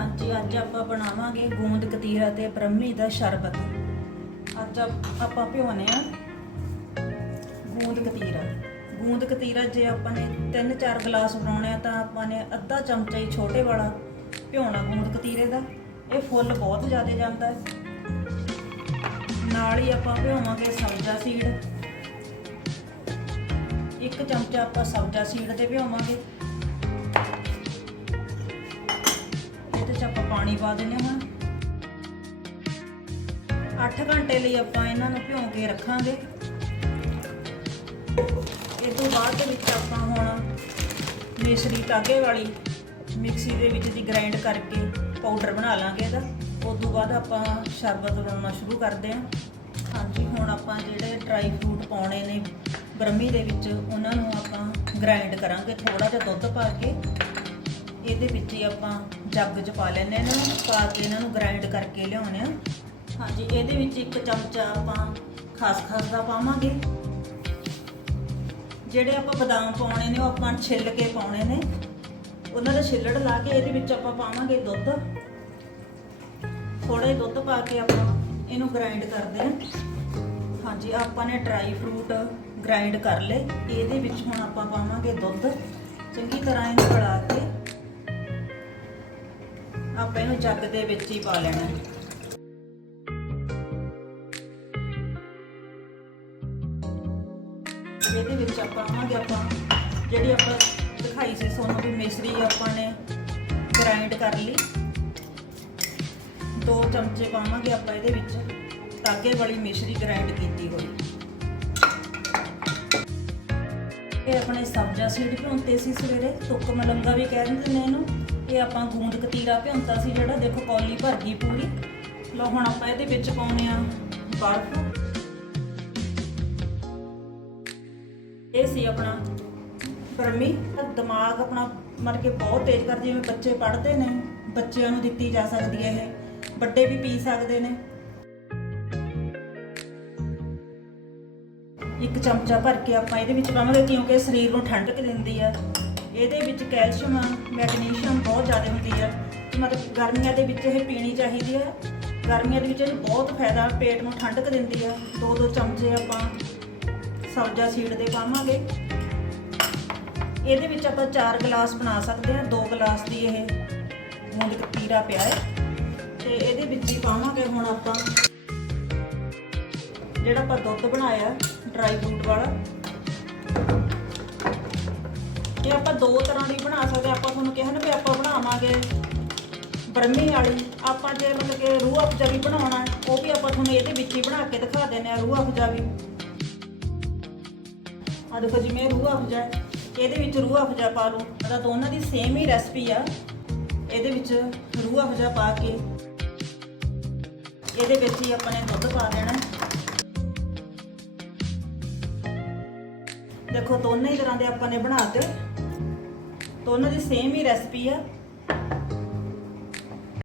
ਹਾਂਜੀ, ਅੱਜ ਆਪਾਂ ਬਣਾਵਾਂਗੇ ਗੂੰਦ ਕਤੀਰਾ ਤੇ ਬ੍ਰਹਮੀ ਦਾ ਸ਼ਰਬਤ। ਅੱਜ ਆਪ- ਆਪਾਂ ਭਿਓਨੇ ਆ ਗੂੰਦ ਕਤੀਰਾ। ਗੂੰਦ ਕਤੀਰਾ ਜੇ ਆਪਾਂ ਨੇ 3-4 ਗਲਾਸ ਬਣਾਉਣੇ ਆ ਤਾਂ ਆਪਾਂ ਨੇ ਅੱਧਾ ਚਮਚਾ ਹੀ ਛੋਟੇ ਵਾਲਾ ਭਿਉਣਾ ਗੂੰਦ ਕਤੀਰੇ ਦਾ। ਇਹ ਫੁੱਲ ਬਹੁਤ ਜ਼ਿਆਦਾ ਜਾਂਦਾ ਹੈ। ਨਾਲ ਹੀ ਆਪਾਂ ਭਿਓਵਾਂਗੇ ਸਬਜ਼ਾ ਸੀਡ। ਇੱਕ ਚਮਚਾ ਆਪਾਂ ਸਬਜ਼ਾ ਸੀਡ 'ਤੇ ਭਿਓਵਾਂਗੇ ਇਹਦੇ ਚ ਆਪਾਂ ਪਾਣੀ ਪਾ ਦਿੰਨੇ ਹਾਂ 8 ਘੰਟੇ ਲਈ ਆਪਾਂ ਇਹਨਾਂ ਨੂੰ ਭਿਉਂ ਕੇ ਰੱਖਾਂਗੇ। ਇਹ ਤੋਂ ਬਾਅਦ ਦੇ ਵਿੱਚ ਆਪਾਂ ਹੁਣ ਮਿਸ਼ਰੀ ਤਾਗੇ ਵਾਲੀ ਮਿਕਸੀ ਦੇ ਵਿੱਚ ਦੀ ਗ੍ਰਾਈਂਡ ਕਰਕੇ ਪਾਊਡਰ ਬਣਾ ਲਾਂਗੇ ਇਹਦਾ। ਉਸ ਤੋਂ ਬਾਅਦ ਆਪਾਂ ਸ਼ਰਬਤ ਬਣਾਉਣਾ ਸ਼ੁਰੂ ਕਰਦੇ ਹਾਂ। ਹਾਂਜੀ, ਹੁਣ ਆਪਾਂ ਜਿਹੜੇ ਡਰਾਈ ਫਰੂਟ ਪਾਉਣੇ ਨੇ ਬਰਮੀ ਦੇ ਵਿੱਚ, ਉਹਨਾਂ ਨੂੰ ਆਪਾਂ ਗ੍ਰਾਈਂਡ ਕਰਾਂਗੇ ਥੋੜਾ ਜਿਹਾ ਦੁੱਧ ਪਾ ਕੇ। ਇਹਦੇ ਵਿੱਚ ਹੀ ਆਪਾਂ ਜੱਗ 'ਚ ਪਾ ਲੈਣੇ ਇਹਨਾਂ ਨੂੰ ਪਾ ਕੇ ਇਹਨਾਂ ਨੂੰ ਗ੍ਰਾਈਂਡ ਕਰਕੇ ਲਿਆਉਣੇ ਆ। ਹਾਂਜੀ, ਇਹਦੇ ਵਿੱਚ ਇੱਕ ਚਮਚਾ ਆਪਾਂ ਖਸਖਸ ਦਾ ਪਾਵਾਂਗੇ। ਜਿਹੜੇ ਆਪਾਂ ਬਦਾਮ ਪਾਉਣੇ ਨੇ, ਉਹ ਆਪਾਂ ਛਿੱਲ ਕੇ ਪਾਉਣੇ ਨੇ। ਉਹਨਾਂ ਦਾ ਛਿੱਲੜ ਲਾ ਕੇ ਇਹਦੇ ਵਿੱਚ ਆਪਾਂ ਪਾਵਾਂਗੇ ਦੁੱਧ। ਥੋੜਾ ਜਿਹਾ ਦੁੱਧ ਪਾ ਕੇ ਆਪਾਂ ਇਹਨੂੰ ਗ੍ਰਾਈਂਡ ਕਰਦੇ ਹਾਂ। ਹਾਂਜੀ, ਆਪਾਂ ਨੇ ਡਰਾਈ ਫਰੂਟ ਗ੍ਰਾਈਂਡ ਕਰ ਲਏ। ਇਹਦੇ ਵਿੱਚ ਹੁਣ ਆਪਾਂ ਪਾਵਾਂਗੇ ਦੁੱਧ। ਚੰਗੀ ਤਰ੍ਹਾਂ ਇਹਨੂੰ ਗਲਾ ਆਪਾਂ ਇਹਨੂੰ ਜੱਗ ਦੇ ਵਿੱਚ ਹੀ ਪਾ ਲੈਣਾ। ਇਹਦੇ ਵਿੱਚ ਆਪਾਂ ਆਵਾਂਗੇ ਆਪਾਂ। ਜਿਹੜੀ ਆਪਾਂ ਦਿਖਾਈ ਸੀ ਸੋਨੂੰ ਦੀ ਮਿਸਰੀ ਆਪਾਂ ਨੇ ਗ੍ਰਾਈਂਡ ਕਰ ਲਈ। ਦੋ ਚਮਚੇ ਪਾਵਾਂਗੇ ਆਪਾਂ ਇਹਦੇ ਵਿੱਚ ਤਾਗੇ ਵਾਲੀ ਮਿਸ਼ਰੀ ਗ੍ਰਾਈਂਡ ਕੀਤੀ ਹੋਈ। ਇਹ ਆਪਣੇ ਸਬਜ਼ਾ ਸੀਡ ਭੁੰਤੇ ਸੀ ਸਵੇਰੇ ਤੁੱਕ ਮਲੰਗਾ ਵੀ ਕਹਿ ਦਿੰਦੇ ਨੇ ਇਹਨੂੰ। ਇਹ ਆਪਾਂ ਗੂੰਦ ਕਤੀਰਾ ਭੁੰਤਾ ਸੀ ਜਿਹੜਾ ਦੇਖੋ ਕੌਲੀ ਭਰ ਗਈ ਪੂਰੀ। ਲੋ ਹੁਣ ਆਪਾਂ ਇਹਦੇ ਵਿੱਚ ਪਾਉਨੇ ਆ ਬਰਫ਼। ਇਹ ਸੀ ਆਪਣਾ ਬਰਮੀ ਦਿਮਾਗ ਆਪਣਾ ਮਰ ਕੇ ਬਹੁਤ ਤੇਜ਼ ਕਰ ਜਿਵੇਂ ਬੱਚੇ ਪੜ੍ਹਦੇ ਨੇ, ਬੱਚਿਆਂ ਨੂੰ ਦਿੱਤੀ ਜਾ ਸਕਦੀ ਹੈ ਇਹ। ਵੱਡੇ ਵੀ ਪੀ ਸਕਦੇ ਨੇ। ਇੱਕ ਚਮਚਾ ਭਰ ਕੇ ਆਪਾਂ ਇਹਦੇ ਵਿੱਚ ਪਾਵਾਂਗੇ ਕਿਉਂਕਿ ਸਰੀਰ ਨੂੰ ਠੰਡਕ ਦਿੰਦੀ ਆ ਇਹਦੇ ਵਿੱਚ ਕੈਲਸ਼ੀਅਮ, ਮੈਗਨੀਸ਼ੀਅਮ ਬਹੁਤ ਜ਼ਿਆਦਾ ਹੁੰਦੀ ਹੈ। ਮਤਲਬ ਗਰਮੀਆਂ ਦੇ ਵਿੱਚ ਇਹ ਪੀਣੀ ਚਾਹੀਦੀ ਹੈ। ਗਰਮੀਆਂ ਦੇ ਵਿੱਚ ਇਹ ਬਹੁਤ ਫਾਇਦਾ, ਪੇਟ ਨੂੰ ਠੰਡਕ ਦਿੰਦੀ ਹੈ। ਦੋ ਦੋ ਚਮਚੇ ਆਪਾਂ ਸਬਜ਼ਾ ਸੀਡ ਦੇ ਪਾਵਾਂਗੇ। ਇਹਦੇ ਵਿੱਚ ਆਪਾਂ 4 ਗਲਾਸ ਬਣਾ ਸਕਦੇ ਹਾਂ। 2 ਗਲਾਸ ਦੀ ਇਹ ਗੂੰਦ ਕਤੀਰਾ ਪਿਆ ਹੈ। ਤੇ ਇਹਦੇ ਵਿੱਚ ਹੀ ਪਾਵਾਂਗੇ ਹੁਣ ਆਪਾਂ ਜਿਹੜਾ ਆਪਾਂ ਦੁੱਧ ਬਣਾਇਆ, ਡਰਾਈ ਫਰੂਟ ਵਾਲਾ। ਇਹ ਆਪਾਂ ਦੋ ਤਰ੍ਹਾਂ ਦੀ ਬਣਾ ਸਕਦੇ ਆਪਾਂ ਤੁਹਾਨੂੰ ਕਿਹਾ ਨਾ ਵੀ ਆਪਾਂ ਬਣਾਵਾਂਗੇ ਬਰਮੀ ਵਾਲੀ, ਆਪਾਂ ਜੇ ਮਤਲਬ ਕਿ ਰੂਹ ਅਫਜ਼ਾ ਵੀ ਬਣਾਉਣਾ ਉਹ ਵੀ ਆਪਾਂ ਤੁਹਾਨੂੰ ਇਹਦੇ ਵਿੱਚ ਹੀ ਬਣਾ ਕੇ ਦਿਖਾ ਦਿੰਦੇ ਆ ਰੂਹ ਅਫਜ਼ਾ ਵੀ। ਆ ਦੇਖੋ ਜਿਵੇਂ ਰੂਹ ਅਫਜ਼ਾ ਇਹਦੇ ਵਿੱਚ ਰੂਹ ਅਫਜ਼ਾ ਪਾ ਲਓ ਤਾਂ ਦੋਨਾਂ ਦੀ ਸੇਮ ਹੀ ਰੈਸਪੀ ਆ। ਇਹਦੇ ਵਿੱਚ ਰੂਹ ਅਫਜ਼ਾ ਪਾ ਕੇ ਇਹਦੇ ਵਿੱਚ ਹੀ ਆਪਾਂ ਨੇ ਦੁੱਧ ਪਾ ਦੇਣਾ ਦੇਖੋ, ਦੋਨੇ ਹੀ ਤਰ੍ਹਾਂ ਦੇ ਆਪਾਂ ਨੇ ਬਣਾਤੇ ਦੋਨਾਂ ਦੀ ਸੇਮ ਹੀ ਰੈਸਪੀ ਆ।